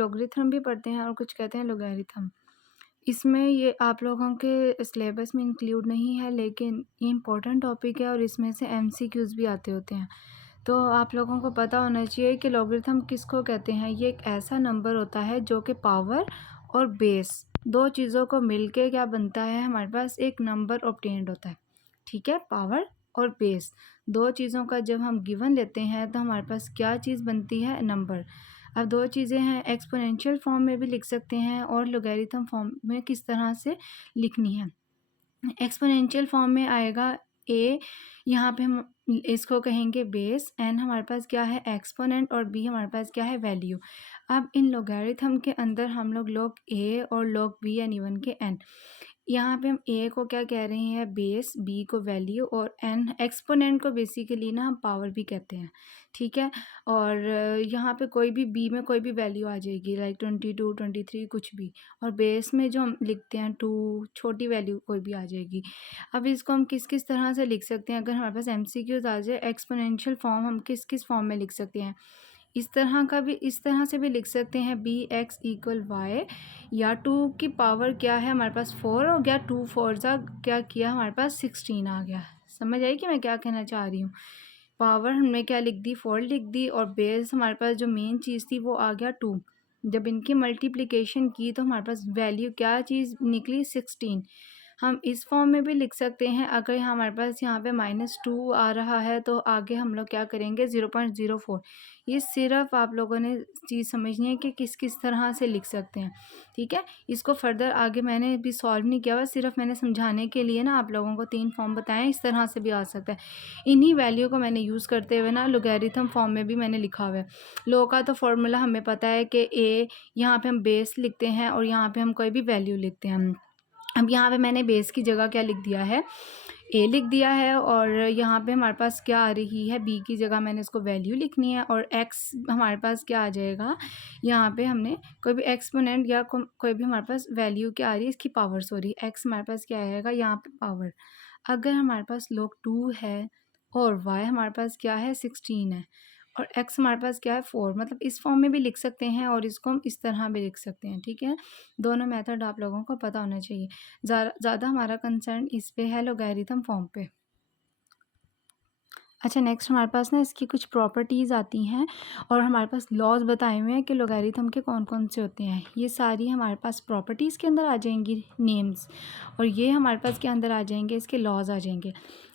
Logarithm भी पढ़ते हैं और कुछ कहते हैं लॉगरिथम। इसमें ये आप लोगों के सिलेबस में इंक्लूड नहीं है, लेकिन ये इम्पोर्टेंट टॉपिक है और इसमें से एमसीक्यूज़ भी आते होते हैं। तो आप लोगों को पता होना चाहिए कि लॉगरिथम किसको कहते हैं। ये एक ऐसा नंबर होता है जो कि पावर और बेस दो चीज़ों को मिलके क्या बनता है, हमारे पास एक नंबर ऑब्टेन्ड होता है। ठीक है, पावर और बेस दो चीज़ों का जब हम गिवन लेते हैं तो हमारे पास क्या चीज़ बनती है, नंबर। अब दो चीज़ें हैं, एक्सपोनेंशियल फॉर्म में भी लिख सकते हैं और लॉगरिथम फॉर्म में किस तरह से लिखनी है। एक्सपोनेंशियल फॉर्म में आएगा ए, यहाँ पे हम इसको कहेंगे बेस, एन हमारे पास क्या है, एक्सपोनेंट, और बी हमारे पास क्या है, वैल्यू। अब इन लॉगरिथम के अंदर हम लोग ए और लॉग बी यानी 1 के एन, यहाँ पे हम ए को क्या कह रहे हैं, बेस, बी को वैल्यू, और एन एक्सपोनेंट को बेसिकली ना हम पावर भी कहते हैं। ठीक है, और यहाँ पे कोई भी बी में कोई भी वैल्यू आ जाएगी, लाइक 22, 23 कुछ भी, और बेस में जो हम लिखते हैं 2 छोटी वैल्यू कोई भी आ जाएगी। अब इसको हम किस किस तरह से लिख सकते हैं, अगर हमारे पास एमसीक्यूज आ जाए एक्सपोनेंशियल फॉर्म हम किस किस फॉर्म में लिख सकते हैं। इस तरह से भी लिख सकते हैं, बी एक्स इक्वल वाई, या 2 की पावर क्या है हमारे पास 4 हो गया, 2 4 ज़ा क्या किया हमारे पास 16 आ गया। समझ आई कि मैं क्या कहना चाह रही हूँ। पावर हमने क्या लिख दी, 4 लिख दी, और बेस हमारे पास जो मेन चीज़ थी वो आ गया 2। जब इनकी मल्टीप्लिकेशन की तो हमारे पास वैल्यू क्या चीज़ निकली, 16। हम इस फॉर्म में भी लिख सकते हैं, अगर हमारे पास यहाँ पे -2 आ रहा है तो आगे हम लोग क्या करेंगे, 0.04। ये सिर्फ आप लोगों ने चीज़ समझनी है कि किस किस तरह से लिख सकते हैं। ठीक है, इसको फर्दर आगे मैंने भी सॉल्व नहीं किया हुआ, सिर्फ मैंने समझाने के लिए ना आप लोगों को 3 फॉर्म बताएं, इस तरह से भी आ सकता है। इन्हीं वैल्यू को मैंने यूज़ करते हुए ना लॉगरिथम फॉर्म में भी मैंने लिखा हुआ है। लो का तो फॉर्मूला हमें पता है कि ए, यहाँ पे हम बेस लिखते हैं और यहाँ पे हम कोई भी वैल्यू लिखते हैं। अब यहाँ पे मैंने बेस की जगह क्या लिख दिया है, ए लिख दिया है, और यहाँ पे हमारे पास क्या आ रही है, बी की जगह मैंने इसको वैल्यू लिखनी है, और एक्स हमारे पास क्या आ जाएगा, यहाँ पे हमने कोई भी एक्सपोनेंट या कोई भी हमारे पास वैल्यू क्या आ रही है, इसकी पावर, सॉरी एक्स हमारे पास क्या आएगा यहाँ पे पावर। अगर हमारे पास log 2 है और y हमारे पास क्या है 16 है, और x हमारे पास क्या है 4, मतलब इस फॉर्म में भी लिख सकते हैं और इसको हम इस तरह भी लिख सकते हैं। ठीक है, दोनों मेथड आप लोगों को पता होना चाहिए। ज़्यादा हमारा कंसर्न इस पे है लॉगरिथम फॉर्म पे। अच्छा, नेक्स्ट हमारे पास ना इसकी कुछ प्रॉपर्टीज़ आती हैं और हमारे पास लॉज बताए हुए हैं कि लॉगरिथम के कौन कौन से होते हैं। ये सारी हमारे पास प्रॉपर्टीज़ के अंदर आ जाएंगी नेम्स, और ये हमारे पास के अंदर आ जाएंगे इसके लॉज आ जाएंगे।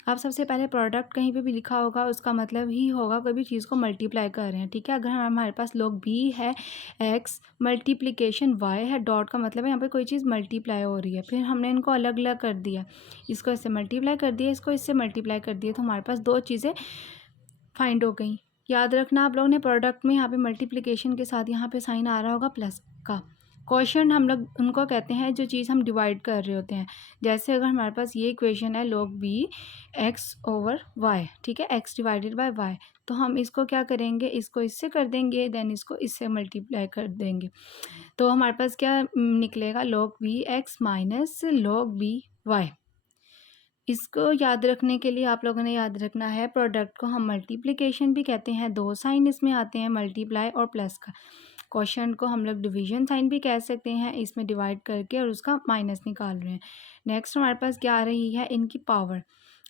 अब सबसे पहले प्रोडक्ट कहीं पे भी लिखा होगा उसका मतलब ही होगा कोई भी चीज़ को मल्टीप्लाई कर रहे हैं। ठीक है, अगर हमारे पास log b है, x मल्टीप्लिकेशन y है, डॉट का मतलब है यहाँ पे कोई चीज़ मल्टीप्लाई हो रही है, फिर हमने इनको अलग अलग कर दिया, इसको इससे मल्टीप्लाई कर दिया, इसको इससे मल्टीप्लाई कर दिया, तो हमारे पास दो चीज़ें फाइंड हो गई। याद रखना आप लोगों ने, प्रोडक्ट में यहाँ पे मल्टीप्लिकेशन के साथ यहाँ पे साइन आ रहा होगा प्लस का। क्वेश्चन हम लोग उनको कहते हैं जो चीज़ हम डिवाइड कर रहे होते हैं। जैसे अगर हमारे पास ये इक्वेशन है log b x/y, ठीक है, x डिवाइडेड बाय y, तो हम इसको क्या करेंगे, इसको इससे कर देंगे, देन इसको इससे मल्टीप्लाई कर देंगे, तो हमारे पास क्या निकलेगा, log b x minus log b y। इसको याद रखने के लिए आप लोगों ने याद रखना है, प्रोडक्ट को हम मल्टीप्लिकेशन भी कहते हैं, दो साइन इसमें आते हैं, मल्टीप्लाई और प्लस का। क्वेश्चन को हम लोग डिवीजन साइन भी कह सकते हैं, इसमें डिवाइड करके और उसका माइनस निकाल रहे हैं। नेक्स्ट हमारे पास क्या आ रही है, इनकी पावर।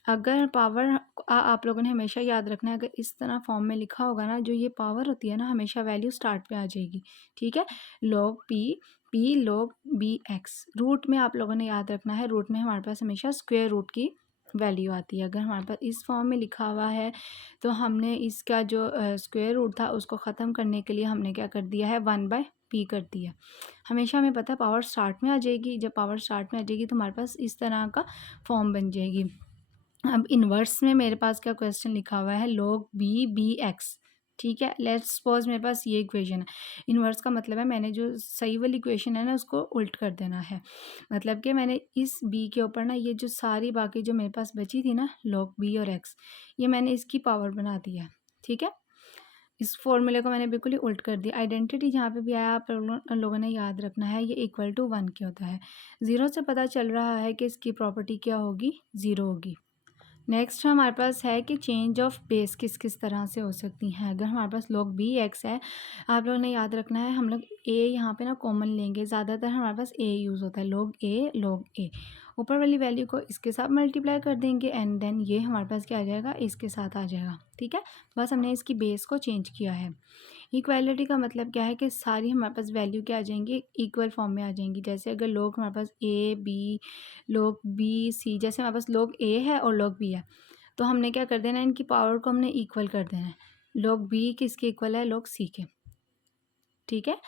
अगर पावर आप लोगों ने हमेशा याद रखना है, अगर इस तरह फॉर्म में लिखा होगा ना, जो ये पावर होती है ना, हमेशा वैल्यू स्टार्ट पे आ जाएगी। ठीक है, log p log b x, root में आप लोगों ने याद रखना है, रूट में हमारे पास हमेशा स्क्वायर रूट की वैल्यू आती है। अगर हमारे पास इस फॉर्म में लिखा हुआ है तो हमने इसका जो स्क्वायर रूट था उसको ख़त्म करने के लिए हमने क्या कर दिया है, 1/p कर दिया। हमेशा हमें पता है पावर स्टार्ट में आ जाएगी, जब पावर स्टार्ट में आ जाएगी तो हमारे पास इस तरह का फॉर्म बन जाएगी। अब इन्वर्स में मेरे पास क्या क्वेश्चन लिखा हुआ है, log b x। ठीक है, लेट्स सपोज मेरे पास ये इक्वेशन है, इन्वर्स का मतलब है मैंने जो सही वाली इक्वेशन है ना उसको उल्ट कर देना है। मतलब कि मैंने इस b के ऊपर ना ये जो सारी बाकी जो मेरे पास बची थी ना log b और x, ये मैंने इसकी पावर बना दी है। ठीक है, इस फॉर्मूले को मैंने बिल्कुल ही उल्ट कर दिया। आइडेंटिटी जहाँ पे भी आया आप लोगों ने याद रखना है, ये इक्वल टू 1 के होता है। ज़ीरो से पता चल रहा है कि इसकी प्रॉपर्टी क्या होगी, ज़ीरो होगी। नेक्स्ट हमारे पास है कि चेंज ऑफ बेस किस किस तरह से हो सकती हैं। अगर हमारे पास log b x है, आप लोगों ने याद रखना है, हम लोग a यहाँ पे ना कॉमन लेंगे। ज़्यादातर हमारे पास a यूज़ होता है, log a। ऊपर वाली वैल्यू को इसके साथ मल्टीप्लाई कर देंगे एंड देन ये हमारे पास क्या आ जाएगा, इसके साथ आ जाएगा। ठीक है, बस हमने इसकी बेस को चेंज किया है। इक्वालिटी का मतलब क्या है कि सारी हमारे पास वैल्यू क्या आ जाएंगी, इक्वल फॉर्म में आ जाएंगी। जैसे अगर लोग हमारे पास a b, लोग b c, जैसे हमारे पास लोग a है और लोग b है, तो हमने क्या कर देना है, इनकी पावर को हमने इक्वल कर देना है। लोग b किसके इक्वल है, लोग c के। ठीक है,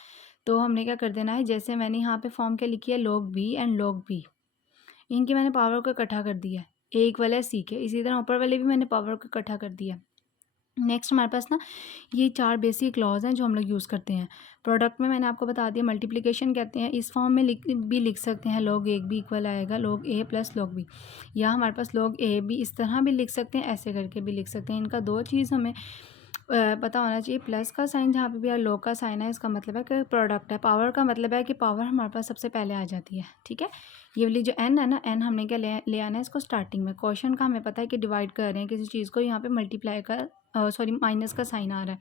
तो हमने क्या कर देना है, जैसे मैंने यहाँ पे फॉर्म क्या लिखी है, लोग b एंड लोग b, इनकी मैंने पावर को इकट्ठा कर दिया है, a इक्वल है c के। इसी तरह ऊपर वाले भी मैंने पावर को इकट्ठा कर दिया। नेक्स्ट हमारे पास ना ये 4 बेसिक लॉज हैं जो हम लोग यूज़ करते हैं। प्रोडक्ट में मैंने आपको बता दिया, मल्टीप्लिकेशन कहते हैं। इस फॉर्म में लिख सकते हैं, log a भी इक्वल आएगा log a plus log b, या हमारे पास log a भी इस तरह भी लिख सकते हैं, ऐसे करके भी लिख सकते हैं। इनका दो चीज़ हमें पता होना चाहिए, प्लस का साइन जहाँ पे भी है, log का साइन है, इसका मतलब है कि प्रोडक्ट है। पावर का मतलब है कि पावर हमारे पास सबसे पहले आ जाती है। ठीक है, ये वाली जो n है ना, n हमने क्या ले आना है इसको स्टार्टिंग में। क्वेश्चन का हमें पता है कि डिवाइड कर रहे हैं किसी चीज़ को, यहाँ पे मल्टीप्लाई का सॉरी माइनस का साइन आ रहा है,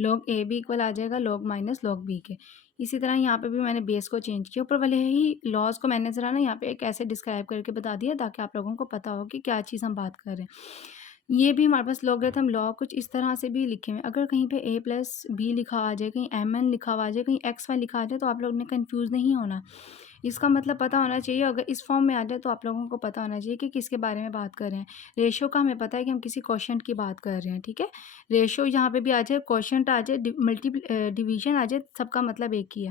log a भी इक्वल आ जाएगा log माइनस log b के। इसी तरह यहाँ पे भी मैंने बेस को चेंज किया। ऊपर वाले ही लॉज को मैंने ज़रा ना यहाँ पे एक ऐसे डिस्क्राइब करके बता दिया ताकि आप लोगों को पता हो कि क्या चीज़ हम बात कर रहे हैं। ये भी हमारे पास लॉगरिथम लॉ कुछ इस तरह से भी लिखे हुए हैं। अगर कहीं पे a प्लस बी लिखा आ जाए, कहीं mn लिखा हुआ आ जाए, कहीं xy लिखा आ जाए, तो आप लोग ने कंफ्यूज नहीं होना। इसका मतलब पता होना चाहिए। अगर इस फॉर्म में आ जाए तो आप लोगों को पता होना चाहिए कि किसके बारे में बात कर रहे हैं। रेशियो का हमें पता है कि हम किसी क्वोशंट की बात कर रहे हैं। ठीक है, रेशियो जहाँ पे भी आ जाए, क्वोशंट आ जाए, डिवीजन आ जाए, सबका मतलब एक ही है।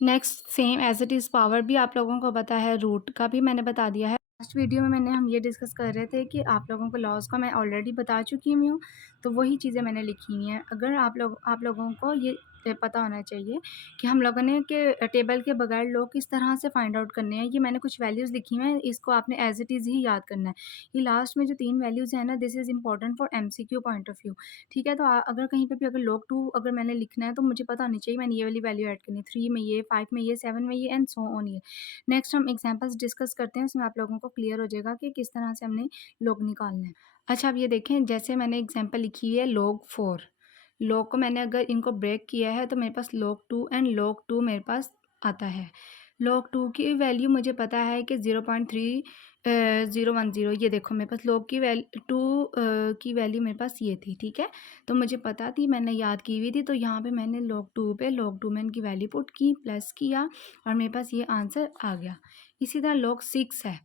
Next same as it is power भी आप लोगों को पता है, रूट का भी मैंने बता दिया है। लास्ट वीडियो में हम ये डिस्कस कर रहे थे कि आप लोगों को लॉज का मैं ऑलरेडी बता चुकी हूँ, तो वही चीज़ें मैंने लिखी हुई हैं। अगर आप लोगों को ये पता होना चाहिए कि हम लोगों ने कि टेबल के बगैर लोग किस तरह से फाइंड आउट करने हैं। ये मैंने कुछ वैल्यूज़ लिखी हुई हैं, इसको आपने एज इट इज़ ही याद करना है। ये लास्ट में जो 3 वैल्यूज़ हैं ना, this is important for MCQ point of view. ठीक है, तो अगर कहीं पे भी अगर log 2 अगर मैंने लिखना है तो मुझे पता होनी चाहिए मैंने ये वाली वैल्यू ऐड करनी है, 3 में ये, 5 में ये, 7 में ये एंड सो ऑन ये। नेक्स्ट हम एग्जांपल्स डिस्कस करते हैं, उसमें आप लोगों को क्लियर हो जाएगा कि किस तरह से हमने log निकालना है। अच्छा, अब ये देखें, जैसे मैंने एग्जांपल लिखी हुई है log 4, log को मैंने अगर इनको ब्रेक किया है तो मेरे पास log 2 एंड log 2 मेरे पास आता है। log 2 की वैल्यू मुझे पता है कि 0.3010। ये देखो मेरे पास log की वैल्यू 2 की वैल्यू मेरे पास ये थी। ठीक है, तो मुझे पता थी, मैंने याद की हुई थी, तो यहाँ पे मैंने log 2 पे log 2 में इनकी वैल्यू पुट की, प्लस किया और मेरे पास ये आंसर आ गया। इसी तरह log 6 है,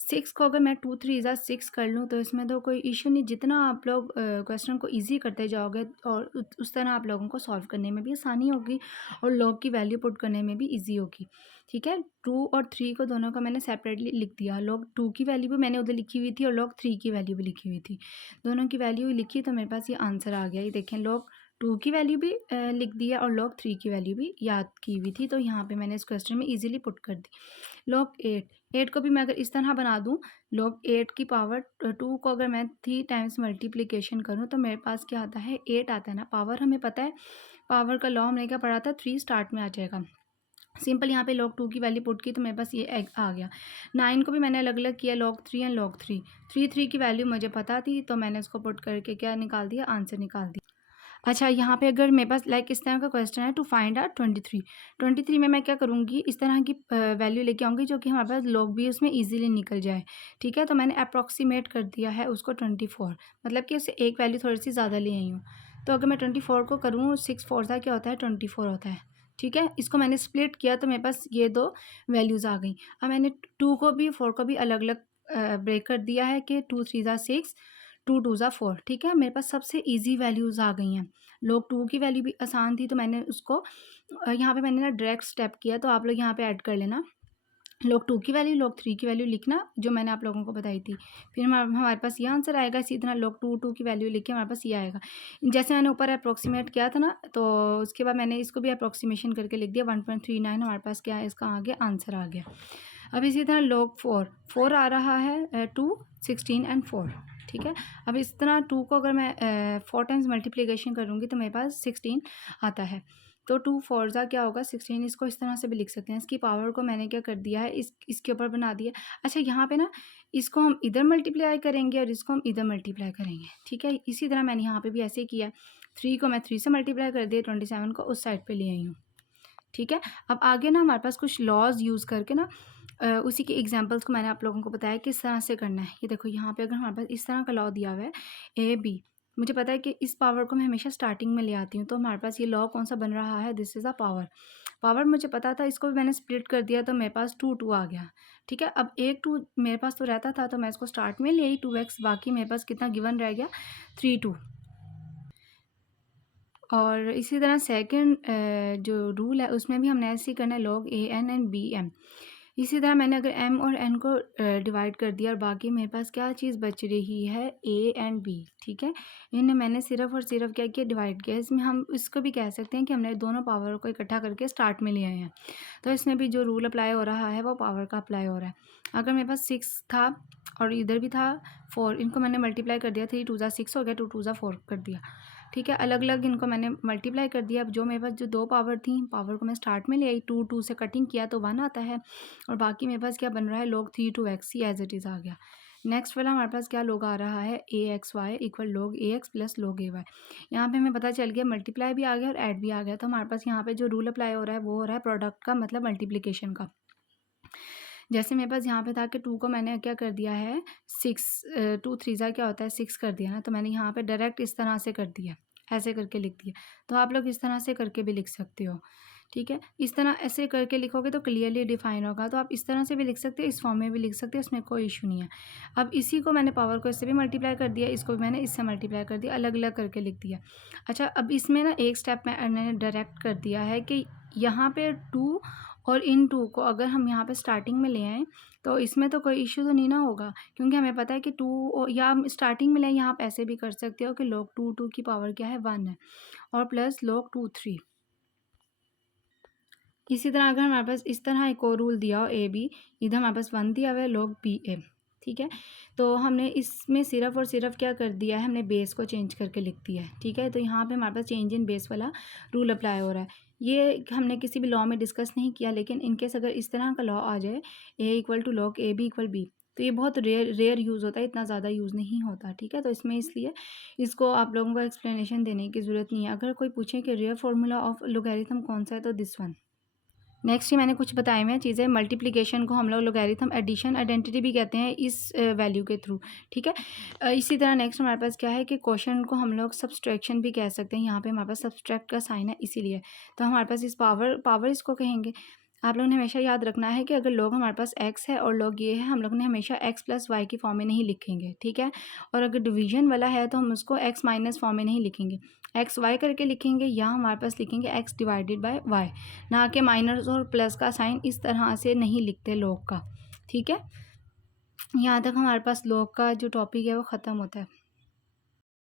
6 को अगर मैं 2 3 ज़ा 6 कर लूँ तो इसमें तो कोई इशू नहीं। जितना आप लोग क्वेश्चन को इजी करते जाओगे और उस तरह आप लोगों को सॉल्व करने में भी आसानी होगी और log की वैल्यू पुट करने में भी इजी होगी। ठीक है, 2 और 3 को दोनों का मैंने सेपरेटली लिख दिया। log 2 की वैल्यू भी मैंने उधर लिखी हुई थी और log 3 की वैल्यू भी लिखी हुई थी। दोनों की वैल्यू लिखी तो मेरे पास ये आंसर आ गया। ये देखें, log 2 की वैल्यू भी लिख दिया और log 3 की वैल्यू भी याद की हुई थी, तो यहाँ पे मैंने इस क्वेश्चन में इजीली पुट कर दी। log 8 को भी मैं अगर इस तरह बना दूँ, log 8 की पावर 2 को अगर मैं 3 टाइम्स मल्टीप्लिकेशन करूँ तो मेरे पास क्या आता है, 8 आता है ना। पावर हमें पता है, पावर का लॉ हमने क्या पढ़ा था, 3 स्टार्ट में आ जाएगा। सिंपल यहाँ पे log 2 की वैल्यू पुट की तो मेरे पास ये आ गया। 9 को भी मैंने अलग अलग किया, log 3 एंड log 3। 3 की वैल्यू मुझे पता थी तो मैंने इसको पुट करके क्या निकाल दिया, आंसर निकाल दिया। अच्छा, यहाँ पे अगर मेरे पास लाइक इस तरह का क्वेश्चन है, टू फाइंड आउट 23 में मैं क्या करूँगी, इस तरह की वैल्यू लेके आऊँगी जो कि हमारे पास log भी उसमें इजीली निकल जाए। ठीक है, तो मैंने अप्रॉक्सीमेट कर दिया है उसको 24, मतलब कि उससे एक वैल्यू थोड़ी सी ज़्यादा ले आई हूँ। तो अगर मैं 24 को करूँ, 6 4 सा क्या होता है, 24 होता है। ठीक है, इसको मैंने स्प्लिट किया तो मेरे पास ये 2 वैल्यूज़ आ गई। अब मैंने 2 को भी 4 को भी अलग अलग ब्रेक कर दिया है कि 2 3 ज़ा 6, 2 2 ज़ा 4। ठीक है, मेरे पास सबसे ईजी वैल्यूज़ आ गई हैं। log 2 की वैल्यू भी आसान थी तो मैंने उसको यहाँ पे मैंने ना डायरेक्ट स्टेप किया, तो आप लोग यहाँ पे ऐड कर लेना। log 2 की वैल्यू, log 3 की वैल्यू लिखना जो मैंने आप लोगों को बताई थी, फिर हमारे पास ये आंसर आएगा। इसी तरह log 2 की वैल्यू लिख के हमारे पास ये आएगा। जैसे मैंने ऊपर अप्रॉक्सीमेट किया था ना, तो उसके बाद मैंने इसको भी अप्रॉक्सीमेशन करके लिख दिया, 1.39 हमारे पास क्या है, इसका आगे आंसर आ गया। अब इसी तरह log 4 आ रहा है 2 16 एंड 4। ठीक है, अब इस तरह 2 को अगर मैं 4 टाइम्स मल्टीप्लिकेशन करूँगी तो मेरे पास 16 आता है। तो 2 4 ज़ा क्या होगा 16, इसको इस तरह से भी लिख सकते हैं। इसकी पावर को मैंने क्या कर दिया है, इसके ऊपर बना दिया। अच्छा यहाँ पे ना इसको हम इधर मल्टीप्लाई करेंगे और इसको हम इधर मल्टीप्लाई करेंगे, ठीक है। इसी तरह मैंने यहाँ पे भी ऐसे ही किया है। 3 को मैं 3 से मल्टीप्लाई कर दिया, 27 को उस साइड पे ले आई हूँ, ठीक है। अब आगे ना हमारे पास कुछ लॉज यूज़ करके ना उसी के एग्जांपल्स को मैंने आप लोगों को बताया किस तरह से करना है। ये देखो यहाँ पे अगर हमारे पास इस तरह का लॉ दिया हुआ है ए बी, मुझे पता है कि इस पावर को मैं हमेशा स्टार्टिंग में ले आती हूँ, तो हमारे पास ये लॉ कौन सा बन रहा है, this is a power. Power मुझे पता था, इसको भी मैंने स्प्लिट कर दिया तो मेरे पास 2 2 आ गया, ठीक है। अब एक 2 मेरे पास तो रहता था, तो मैं इसको स्टार्ट में ले आई 2x, बाकी मेरे पास कितना गिवन रह गया 3 2। और इसी तरह सेकंड जो रूल है उसमें भी हमने ऐसे ही करना है, log a n and b m। इसी तरह मैंने अगर m और n को डिवाइड कर दिया और बाकी मेरे पास क्या चीज़ बच रही है a एंड b, ठीक है। इन्हें मैंने सिर्फ और सिर्फ क्या किया, डिवाइड किया। इसमें हम इसको भी कह सकते हैं कि हमने दोनों पावर को इकट्ठा करके स्टार्ट में ले आए हैं, तो इसमें भी जो रूल अप्लाई हो रहा है वो पावर का अप्लाई हो रहा है। अगर मेरे पास 6 था और इधर भी था 4, इनको मैंने मल्टीप्लाई कर दिया, 3 2 ज़ा 6 हो गया, 2 2 ज़ा 4 कर दिया, ठीक है। अलग अलग इनको मैंने मल्टीप्लाई कर दिया। अब जो मेरे पास जो 2 पावर थी, पावर को मैं स्टार्ट में ले आई, 2 2 से कटिंग किया तो 1 आता है, और बाकी मेरे पास क्या बन रहा है, log 3 2x ही एज इट इज़ आ गया। नेक्स्ट वाला हमारे पास क्या log आ रहा है, a x y equal log a x plus log a y। यहाँ पे हमें पता चल गया मल्टीप्लाई भी आ गया और ऐड भी आ गया, तो हमारे पास यहाँ पे जो रूल अप्लाई हो रहा है वो हो रहा है प्रोडक्ट का, मतलब मल्टीप्लिकेशन का। जैसे मेरे पास यहाँ पे था कि 2 को मैंने क्या कर दिया है 6, 2 3 ज़ा क्या होता है 6 कर दिया ना, तो मैंने यहाँ पे डायरेक्ट इस तरह से कर दिया, ऐसे करके लिख दिया। तो आप लोग इस तरह से करके भी लिख सकते हो, ठीक है। इस तरह ऐसे करके लिखोगे तो क्लियरली डिफाइन होगा। तो आप इस तरह से भी लिख सकते हो, इस फॉर्म में भी लिख सकते हो, इसमें कोई इशू नहीं है। अब इसी को मैंने पावर को इससे भी मल्टीप्लाई कर दिया, इसको भी मैंने इससे मल्टीप्लाई कर दिया, अलग अलग करके लिख दिया। अच्छा, अब इसमें ना एक स्टेप मैंने डायरेक्ट कर दिया है कि यहाँ पे 2 और इन 2 को अगर हम यहाँ पे स्टार्टिंग में ले आएँ तो इसमें तो कोई इश्यू तो नहीं ना होगा, क्योंकि हमें पता है कि 2 या हम स्टार्टिंग में लें, या आप ऐसे भी कर सकते हो कि log 2 2 की पावर क्या है 1 है, और प्लस log 2 3। इसी तरह अगर हमारे पास इस तरह एक और रूल दिया हो ए बी, इधर हमारे पास 1 दिया हुआ है log बी ए, ठीक है। तो हमने इसमें सिर्फ और सिर्फ क्या कर दिया है, हमने बेस को चेंज करके लिख दिया है, ठीक है। तो यहाँ पे हमारे पास चेंज इन बेस वाला रूल अप्लाई हो रहा है। ये हमने किसी भी लॉ में डिस्कस नहीं किया, लेकिन इनकेस अगर इस तरह का लॉ आ जाए A equal to log A B equal B, तो ये बहुत रेयर यूज़ होता है, इतना ज़्यादा यूज़ नहीं होता, ठीक है। तो इसमें इसलिए इसको आप लोगों को एक्सप्लेनेशन देने की ज़रूरत नहीं है। अगर कोई पूछे कि रियल फार्मूला ऑफ लोगैरिथम कौन सा है, तो दिस वन। नेक्स्ट ही मैंने कुछ बताए हुए हैं चीज़ें, मल्टीप्लिकेशन को हम लोग लोगैरिथम एडिशन आइडेंटिटी भी कहते हैं इस वैल्यू के थ्रू, ठीक है। इसी तरह नेक्स्ट हमारे पास क्या है कि क्वेश्चन को हम लोग सब्सट्रैक्शन भी कह सकते हैं। यहाँ पे हमारे पास सब्सट्रैक्ट का साइन है इसीलिए, तो हमारे पास इस पावर इसको कहेंगे। आप लोगों ने हमेशा याद रखना है कि अगर log हमारे पास x है और log ये है, हम लोग ने हमेशा x प्लस वाई की फॉर्म में नहीं लिखेंगे, ठीक है। और अगर डिवीजन वाला है तो हम उसको x माइनस फॉर्म में नहीं लिखेंगे, एक्स वाई करके लिखेंगे, या हमारे पास लिखेंगे x डिवाइडेड बाय y, ना कि माइनस और प्लस का साइन इस तरह से नहीं लिखते log का, ठीक है। यहाँ तक हमारे पास log का जो टॉपिक है वो ख़त्म होता है।